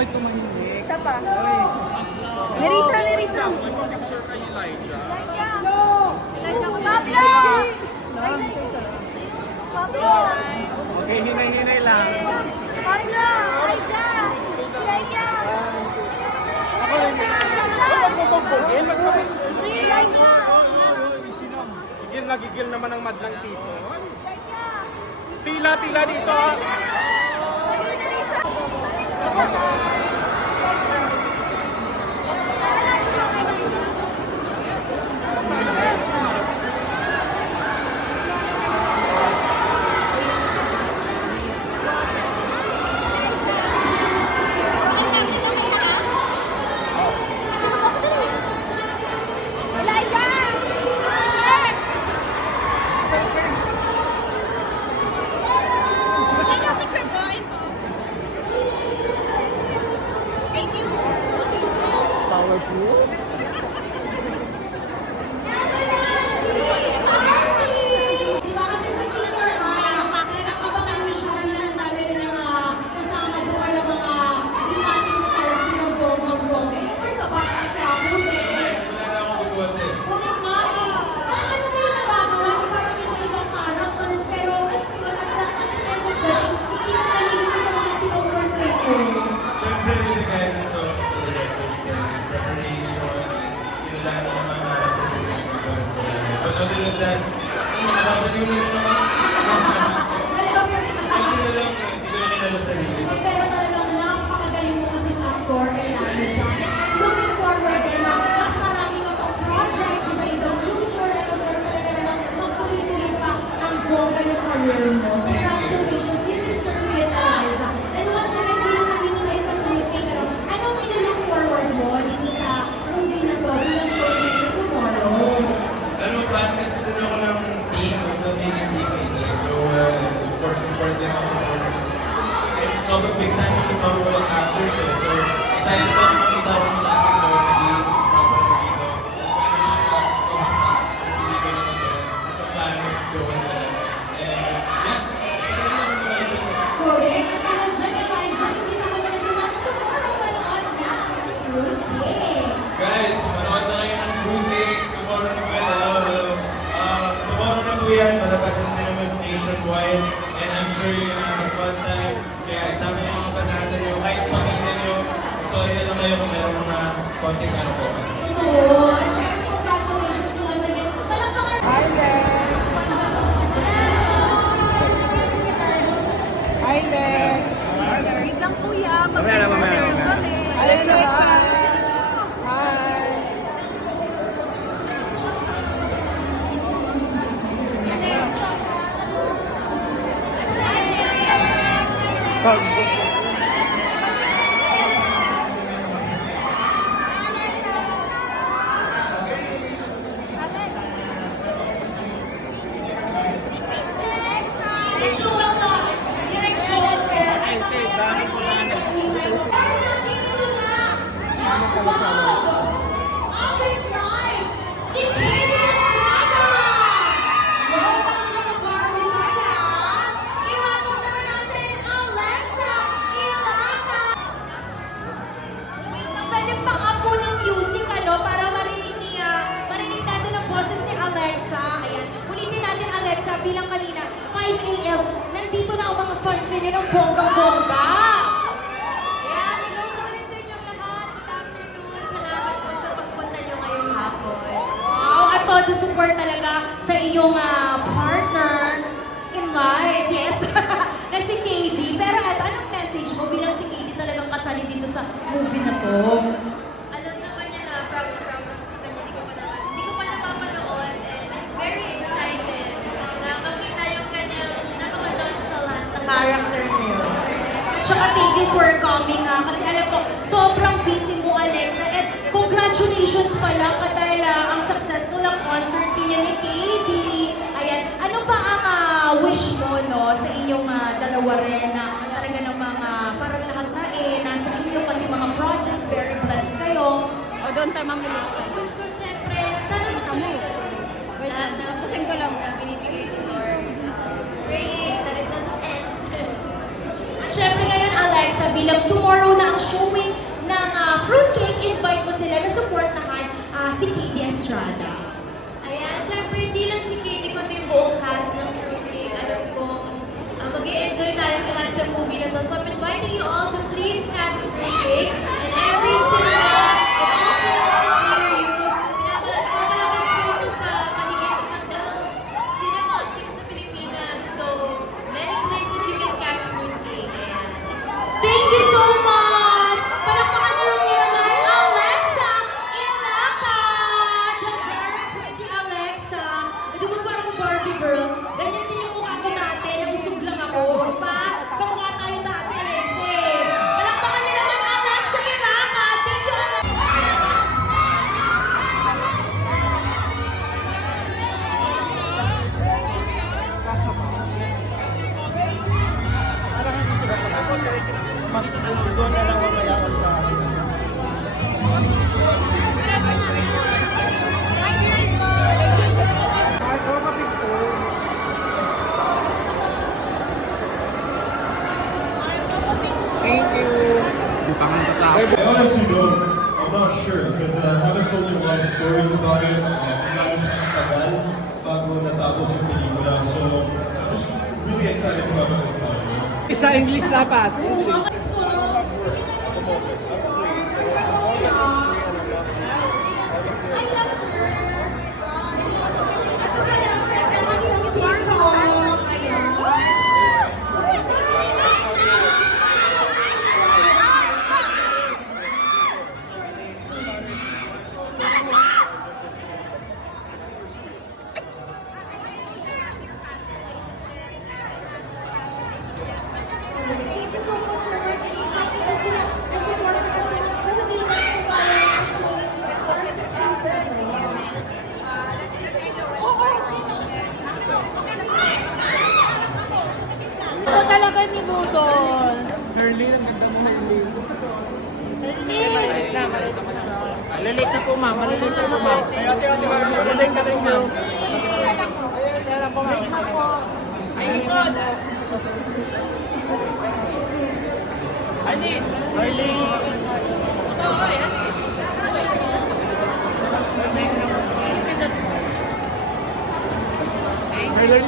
Ay, tumahimik. Isa pa. Nerissa, Nerissa. Picture kay Elijah. Pablo! Pablo! Okay, hinay-hinay lang. Pablo! Elijah! Ako rin. Magpapugin, magpapugin. Gigil naman ang madlang tipo. Pila dito. Powerful. Di ba kasi sa senior high, nagkakabangan niyo siya bilang ang dami ng kasama doon ng mga dramatic stars din ng bonggang-bong. Eh, of course, sa bata ka, buti. Bakit nga eh? Ano mo yung nabagawa? Di parang iba-ibang characters, pero at the end of the day, hindi mo nalilito sa mga pinoportray ko. Siyempre, with the guidance of the directors, the preparation, kinilala naman na representative ng mga. But other than that, nakapagaliw nyo naman. Hindi na lang, hindi ko na kilala sarili. Pero talagang napakagaling mo kasi actor and siya. I'm looking forward din na mas marami ka pang projects in the future and of course talaga naman magtuloy-tuloy pa ang bongga ng career mo. Congratulations, you deserve it, Elijah. And once again, bilang nandito tayo sa movie, pero anong nilook forward mo dito sa movie na to bilang showmaker tomorrow? Fan kasi din ako ng team, of the making team, like Joel, and of course, support din ako supporters. And sobrang big time yung sobrang walang actors eh. So, excited ako makita ko mula si Chloe Medina, mag-perform dito. Paano siya kamusta? Hindi ko naman doon. As a fan of Joel. And yeah, excited ako mula dito. Correct. At dahil dyan, Elijah, hindi naman na sila tomorrow manood na ang Fruit Day. Guys, manood na kayo ng Fruit Day. Tomorrow na po yan. Tomorrow na po yan. Malabas ang cinemas nationwide. And I'm sure you're gonna have a fun time. Kaya isama yung mga banata nyo. Kahit pamilya nyo. Sorry na lang kayo kung meron mga konting ano po. Totoo. At syempre, congratulations once again. Palakpakan. Island! Wait lang kuya, mag-interview kami. Island! Hi! Direct Joel Lawrence. Direct Joel Fair. Ay, mamaya tayo tayo. Pero nandito na. Love of his life. Si Katie Estrada. Rotas na mag-Barbie na yan. Iwagod naman natin Alexa Ilaca. Pwede pa-up ng music, para marinig natin ang boses ni Alexa. Ayan. Ulitin natin, Alexa, bilang kanina, 5 a.m. Nandito na ang mga fans ninyo ng bonggang-bongga. Yeah, hello po rin sa inyong lahat. Good afternoon. Salamat po sa pagpunta nyo ngayong hapon. Wow, at todo support talaga sa iyong partner in life. Yes, na si Katie. Pero anong message mo bilang si Katie talagang kasali dito sa movie na to? Alam naman niya na proud ako sa kanya. Hindi ko pa napapanood and I'm very excited na makita yung kanyang napaka-nonchalant na character niyo. Tsaka thank you for coming kasi alam ko, sobrang busy mo, Alexa. And congratulations pala dahil ang successful ang concert niya ni Katie. Ayan, ano ba ang wish mo sa inyong dalawa rin na talaga ng mga, parang lahat na nasa inyo, pati mga projects, very blessed kayo. O, doon tayo mamili. Wish ko syempre, sana magtuloy-tuloy. Lahat ng blessings na binibigay ni Lord. Praying that it doesn't end. At syempre ngayon, Alexa, bilang tomorrow na ang showing Estrada. Ayan, syempre hindi lang si Katie kundi yung buong cast ng Fruitcake. Alam ko, mag-i-enjoy tayong lahat sa movie na to. So I'm inviting you all to please catch Fruitcake and every cinema and all cinemas near you. Pinapalabas po ito sa mahigit 100 cinemas dito sa Pilipinas. So, many places you can catch Fruitcake. Ayan. Thank you so much! Palakpakan niyo rin naman Alexa Ilacad! The very pretty Alexa! Di ba parang Barbie girl? Ganyan din yung mukha ko dati, nabusog lang ako. Diba? Kamukha tayo dati, Alexa. Palakpakan niyo naman Alexa Ilacad! Thank you, Alexa! I honestly don't. I'm not sure because I haven't told you a lot of stories about it. Kailangan siya ng tagal bago natapos yung pelikula. So, I'm just really excited to have a good time. Sa English dapat. Thank you so much for your excitement kasi na-support ka naman. Pero di na Ito talaga ni Budol. Merlin, ang ganda mo Merlin. Malilate na po ma'am, malilate na po ma'am. Malilate na rin ma'am. Merlin,